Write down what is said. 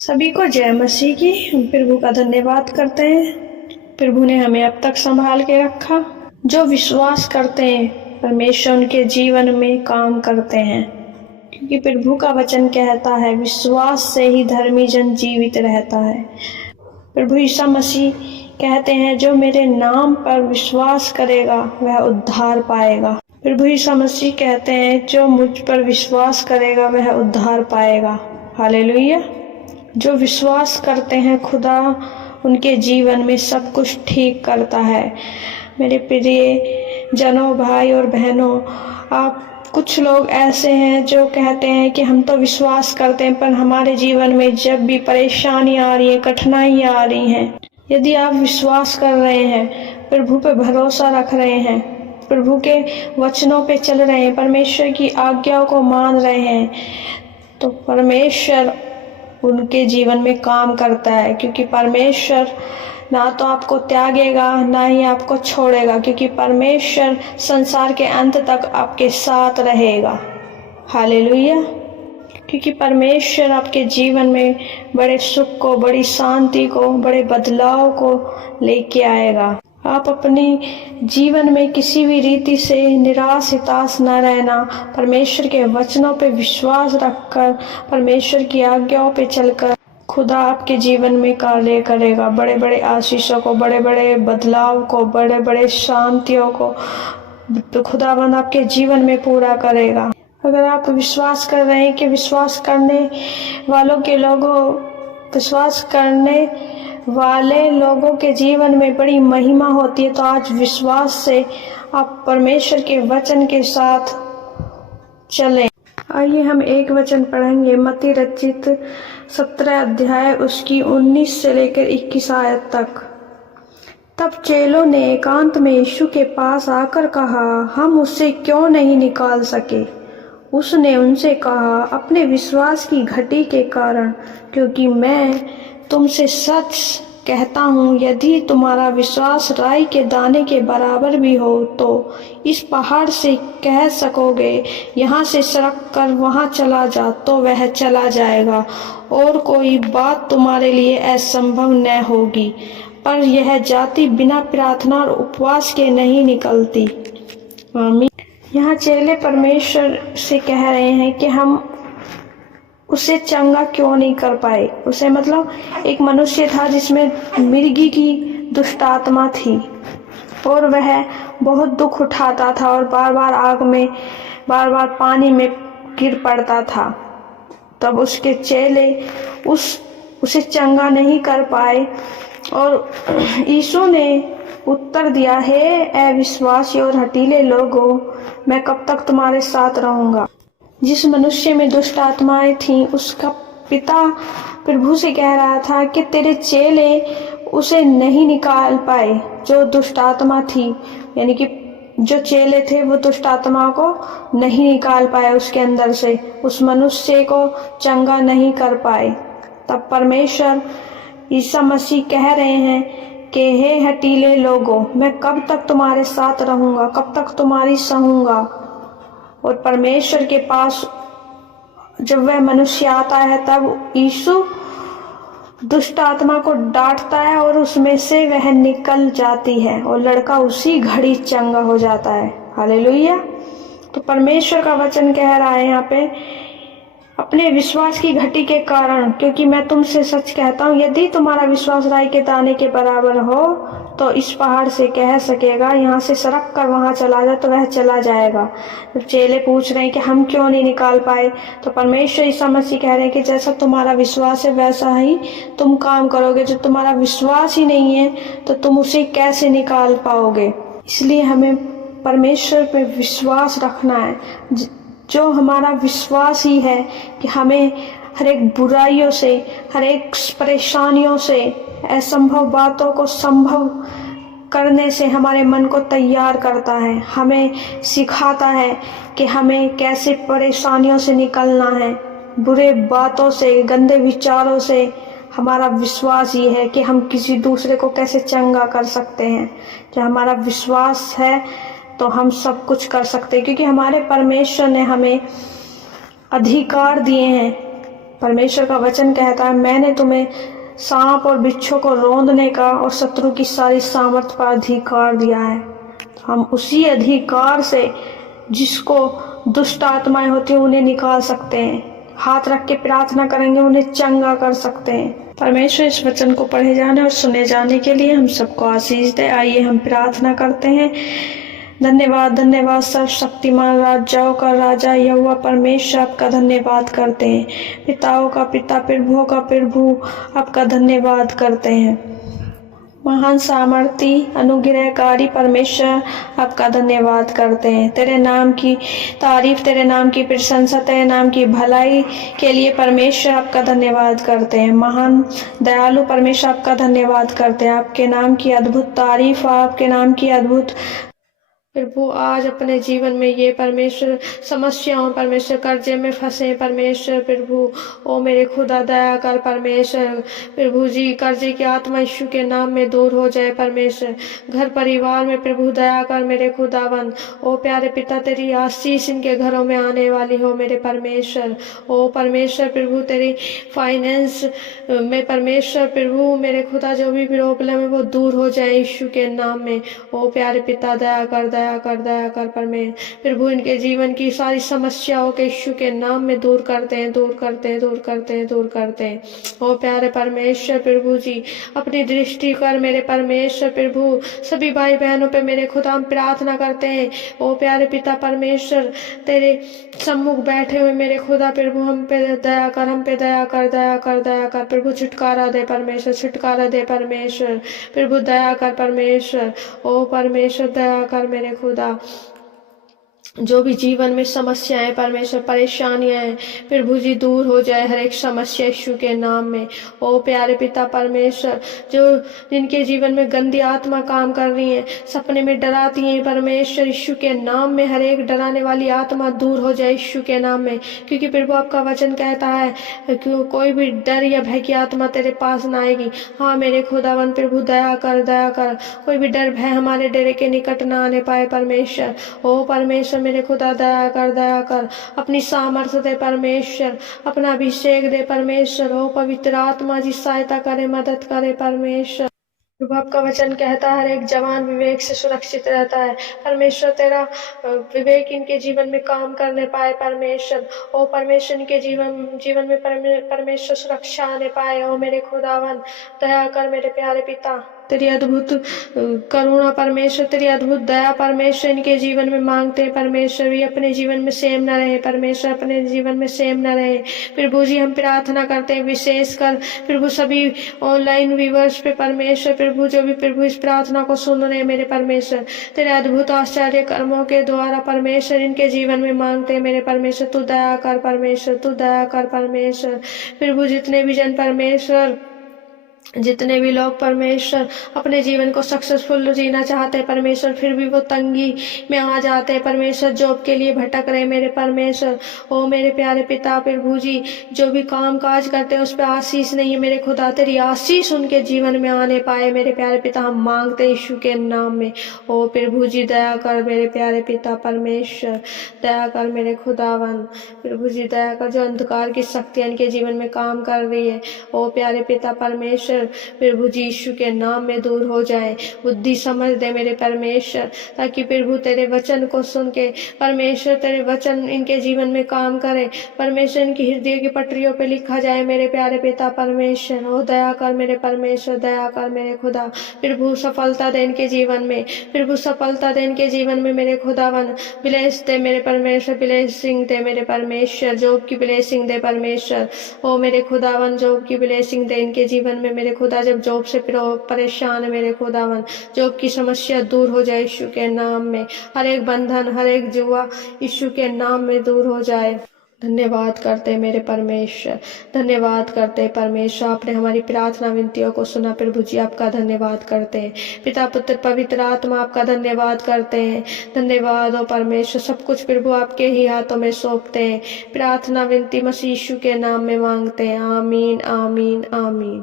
सभी को जय मसीह की। हम प्रभु का धन्यवाद करते हैं। प्रभु ने हमें अब तक संभाल के रखा। जो विश्वास करते हैं परमेश्वर उनके जीवन में काम करते हैं, क्योंकि प्रभु का वचन कहता है विश्वास से ही धर्मी जन जीवित रहता है। प्रभु यीशु मसीह कहते हैं जो मेरे नाम पर विश्वास करेगा वह उद्धार पाएगा। प्रभु यीशु मसीह कहते हैं जो मुझ पर विश्वास करेगा वह उद्धार पाएगा। हालेलुया। जो विश्वास करते हैं खुदा उनके जीवन में सब कुछ ठीक करता है। मेरे प्रिय जनों, भाई और बहनों, आप कुछ लोग ऐसे हैं जो कहते हैं कि हम तो विश्वास करते हैं, पर हमारे जीवन में जब भी परेशानी आ रही है, कठिनाइयाँ आ रही हैं, यदि आप विश्वास कर रहे हैं, प्रभु पे भरोसा रख रहे हैं, प्रभु के वचनों पे चल रहे हैं, परमेश्वर की आज्ञाओं को मान रहे हैं, तो परमेश्वर उनके जीवन में काम करता है। क्योंकि परमेश्वर ना तो आपको त्यागेगा ना ही आपको छोड़ेगा, क्योंकि परमेश्वर संसार के अंत तक आपके साथ रहेगा। हालेलुया। क्योंकि परमेश्वर आपके जीवन में बड़े सुख को, बड़ी शांति को, बड़े बदलाव को लेके आएगा। आप अपनी जीवन में किसी भी रीति से निराश हिताश न रहना, परमेश्वर के वचनों पे विश्वास रखकर, परमेश्वर की आज्ञाओं पे चलकर खुदा आपके जीवन में कार्य करेगा। बड़े बड़े आशीषों को, बड़े बड़े बदलाव को, बड़े बड़े शांतियों को खुदावंद आपके जीवन में पूरा करेगा। अगर आप विश्वास कर रहे हैं कि विश्वास करने वाले लोगों के जीवन में बड़ी महिमा होती है, तो आज विश्वास से आप परमेश्वर के वचन के साथ चलें। आइए हम एक वचन पढ़ेंगे, मत्ती रचित 17 अध्याय उसकी 19 से लेकर 21 आयत तक। तब चेलों ने एकांत में यीशु के पास आकर कहा, हम उससे क्यों नहीं निकाल सके? उसने उनसे कहा, अपने विश्वास की घटी के कारण, क्योंकि मैं तुमसे सच कहता हूँ, यदि तुम्हारा विश्वास राई के दाने के बराबर भी हो तो इस पहाड़ से कह सकोगे, यहाँ से सरक कर वहाँ चला जा, तो वह चला जाएगा, और कोई बात तुम्हारे लिए असंभव न होगी। पर यह जाति बिना प्रार्थना और उपवास के नहीं निकलती। आमीन। यहाँ चेले परमेश्वर से कह रहे हैं कि हम उसे चंगा क्यों नहीं कर पाए। उसे मतलब एक मनुष्य था जिसमें मिर्गी की दुष्ट आत्मा थी, और वह बहुत दुख उठाता था और बार बार आग में, बार बार पानी में गिर पड़ता था। तब उसके चेले उसे चंगा नहीं कर पाए, और यीशु ने उत्तर दिया, हे अविश्वासी और हठीले लोगों, मैं कब तक तुम्हारे साथ रहूंगा। जिस मनुष्य में दुष्ट आत्माएं थीं, उसका पिता प्रभु से कह रहा था कि तेरे चेले उसे नहीं निकाल पाए, जो दुष्ट आत्मा थी, यानी कि जो चेले थे वो दुष्ट आत्मा को नहीं निकाल पाए उसके अंदर से, उस मनुष्य को चंगा नहीं कर पाए। तब परमेश्वर यीशु मसीह कह रहे हैं कि हे हठीले लोगों, मैं कब तक तुम्हारे साथ रहूंगा, कब तक तुम्हारी सहूंगा। और परमेश्वर के पास जब वह मनुष्य आता है, तब यीशु दुष्ट आत्मा को डांटता है और उसमें से वह निकल जाती है, और लड़का उसी घड़ी चंगा हो जाता है। हालेलुया। तो परमेश्वर का वचन कह रहा है यहाँ पे, अपने विश्वास की घटी के कारण, क्योंकि मैं तुमसे सच कहता हूँ, यदि तुम्हारा विश्वास राई के दाने के बराबर हो तो इस पहाड़ से कह सकेगा, यहाँ से सरक कर वहाँ चला जा, तो वह चला जाएगा। तो चेले पूछ रहे हैं कि हम क्यों नहीं निकाल पाए, तो परमेश्वर यीशु मसीह कह रहे हैं कि जैसा तुम्हारा विश्वास है वैसा ही तुम काम करोगे। जो तुम्हारा विश्वास ही नहीं है तो तुम उसे कैसे निकाल पाओगे। इसलिए हमें परमेश्वर पे विश्वास रखना है। जो हमारा विश्वास ही है कि हमें हर एक बुराइयों से, हर एक परेशानियों से, असंभव बातों को संभव करने से हमारे मन को तैयार करता है, हमें सिखाता है कि हमें कैसे परेशानियों से निकलना है, बुरे बातों से, गंदे विचारों से। हमारा विश्वास ये है कि हम किसी दूसरे को कैसे चंगा कर सकते हैं। जब हमारा विश्वास है तो हम सब कुछ कर सकते हैं, क्योंकि हमारे परमेश्वर ने हमें अधिकार दिए हैं परमेश्वर का वचन कहता है, मैंने तुम्हें सांप और बिच्छू को रौंदने का और शत्रु की सारी सामर्थ पर अधिकार दिया है। हम उसी अधिकार से जिसको दुष्ट आत्माएं होती हैं उन्हें निकाल सकते हैं। हाथ रख के प्रार्थना करेंगे, उन्हें चंगा कर सकते हैं। परमेश्वर इस वचन को पढ़े जाने और सुने जाने के लिए हम सबको आशीष दे। आइए हम प्रार्थना करते हैं। धन्यवाद, धन्यवाद सर्वशक्तिमान राजाओं का राजा यहोवा परमेश्वर, आपका धन्यवाद करते हैं। पिताओं का पिता, प्रभुओं का प्रभु, आपका धन्यवाद करते हैं। महान सामर्थी अनुग्रहकारी परमेश्वर, आपका धन्यवाद करते हैं। तेरे नाम की तारीफ, तेरे नाम की प्रशंसा, तेरे नाम की भलाई के लिए परमेश्वर आपका धन्यवाद करते हैं। महान दयालु परमेश्वर, आपका धन्यवाद करते हैं। आपके नाम की अद्भुत तारीफ, आपके नाम की अद्भुत प्रभु आज अपने जीवन में ये परमेश्वर समस्याओं, परमेश्वर कर्जे में फंसे परमेश्वर प्रभु, ओ मेरे खुदा दया कर परमेश्वर प्रभु जी, कर्जे की आत्मा यीशु के नाम में दूर हो जाए परमेश्वर। घर परिवार में प्रभु दया कर मेरे खुदावन, ओ प्यारे पिता तेरी आशीष इनके घरों में आने वाली हो मेरे परमेश्वर। ओ परमेश्वर प्रभु तेरी फाइनेंस में परमेश्वर प्रभु मेरे खुदा जो भी प्रॉब्लम है वो दूर हो जाए यीशु के नाम में। ओ प्यारे पिता दया कर प्रभु इनके जीवन की सारी समस्याओं के यीशु के नाम में दूर करते हैं, दूर करते हैं, दूर करते हैं, दूर करते हैं। ओ प्यारे परमेश्वर प्रभु जी, अपनी दृष्टि कर मेरे परमेश्वर प्रभु, सभी भाई बहनों पे मेरे खुदा हम प्रार्थना करते हैं। ओ प्यारे पिता परमेश्वर, तेरे सम्मुख बैठे हुए मेरे खुदा प्रभु, हम पे दया कर, हम पे दया कर, दया कर, दया कर प्रभु। छुटकारा दे परमेश्वर, छुटकारा दे परमेश्वर प्रभु, दया कर परमेश्वर। ओ परमेश्वर दया कर मेरे खुदा, जो भी जीवन में समस्याएं परमेश्वर, परेशानियां हैं प्रभु जी, दूर हो जाए हर एक समस्या यीशु के नाम में। ओ प्यारे पिता परमेश्वर, जो जिनके जीवन में गंदी आत्मा काम कर रही है, सपने में डराती हैं परमेश्वर, यीशु के नाम में हर एक डराने वाली आत्मा दूर हो जाए यीशु के नाम में। क्योंकि प्रभु आपका वचन कहता है कि कोई भी डर या भय की आत्मा तेरे पास ना आएगी। हाँ मेरे खुदावन प्रभु दया कर, दया कर, कोई भी डर भय हमारे डेरे के निकट ना आने पाए परमेश्वर। ओ परमेश्वर मेरे खुदा दया कर, दया कर, अपनी सामर्थ्य दे परमेश्वर, अपना अभिषेक दे परमेश्वर। हो पवित्र आत्मा जी सहायता करे, मदद करे परमेश्वर। प्रभु आपका वचन कहता है हर एक जवान विवेक से सुरक्षित रहता है परमेश्वर। तेरा विवेक इनके जीवन में काम करने पाए परमेश्वर। ओ परमेश्वर इनके जीवन में परमेश्वर सुरक्षा आने पाए। ओ मेरे खुदावन दया कर मेरे प्यारे पिता, तेरी अद्भुत करुणा परमेश्वर, तेरी अद्भुत दया परमेश्वर इनके जीवन में मांगते हैं परमेश्वर। भी अपने जीवन में सेम न रहे परमेश्वर, अपने जीवन में सेम न रहे प्रभु जी। हम प्रार्थना करते हैं विशेष कर प्रभु सभी ऑनलाइन व्यूवर्स पे परमेश्वर प्रभु, जो भी प्रभु इस प्रार्थना को सुन रहे हैं मेरे परमेश्वर, तेरे अद्भुत आश्चर्य कर्मों के द्वारा परमेश्वर इनके जीवन में मांगते हैं मेरे परमेश्वर। तू दया कर परमेश्वर, तू दया कर परमेश्वर प्रभु। जितने भी जन परमेश्वर, जितने भी लोग परमेश्वर अपने जीवन को सक्सेसफुल जीना चाहते हैं परमेश्वर, फिर भी वो तंगी में आ जाते हैं परमेश्वर, जॉब के लिए भटक रहे मेरे परमेश्वर। ओ मेरे प्यारे पिता प्रभु जी, जो भी काम काज करते हैं उस पर आशीष नहीं है मेरे खुदा, तेरी आशीष उनके जीवन में आने पाए मेरे प्यारे पिता, हम मांगते हैं यीशु के नाम में। ओ प्रभु जी दया कर मेरे प्यारे पिता परमेश्वर, दया कर मेरे खुदावन प्रभु जी, दया कर। जो अंधकार की शक्तियां इनके जीवन में काम कर रही है ओ प्यारे पिता परमेश्वर प्रभु जी, यीशु के नाम में दूर हो जाए। बुद्धि समझ दे मेरे परमेश्वर, ताकि प्रभु तेरे वचन को सुन के परमेश्वर तेरे वचन इनके जीवन में काम करे परमेश्वर, इनकी हृदय की पटरियों पे लिखा जाए मेरे प्यारे पिता परमेश्वर। ओ दया कर मेरे परमेश्वर, दया कर मेरे खुदा प्रभु, सफलता दे इनके जीवन में प्रभु, सफलता दे इनके जीवन में मेरे खुदावन। ब्लेस दे मेरे परमेश्वर, ब्लेसिंग दे मेरे परमेश्वर, जॉब की ब्लेसिंग दे परमेश्वर। ओ मेरे खुदावन जॉब की ब्लेसिंग दे इनके जीवन में मेरे खुदा। जब जॉब से परेशान है मेरे खुदावन, जॉब की समस्या दूर हो जाए यीशु के नाम में। हर एक बंधन, हर एक जुआ यीशु के नाम में दूर हो जाए। धन्यवाद करते मेरे परमेश्वर, धन्यवाद करते परमेश्वर, आपने हमारी प्रार्थना विनतियों को सुना प्रभु जी, आपका धन्यवाद करते हैं। पिता पुत्र पवित्र आत्मा आपका धन्यवाद करते हैं। धन्यवाद हो परमेश्वर, सब कुछ प्रभु आपके ही हाथों में सौंपते हैं। प्रार्थना विनती मसीह यीशु के नाम में मांगते हैं। आमीन, आमीन, आमीन।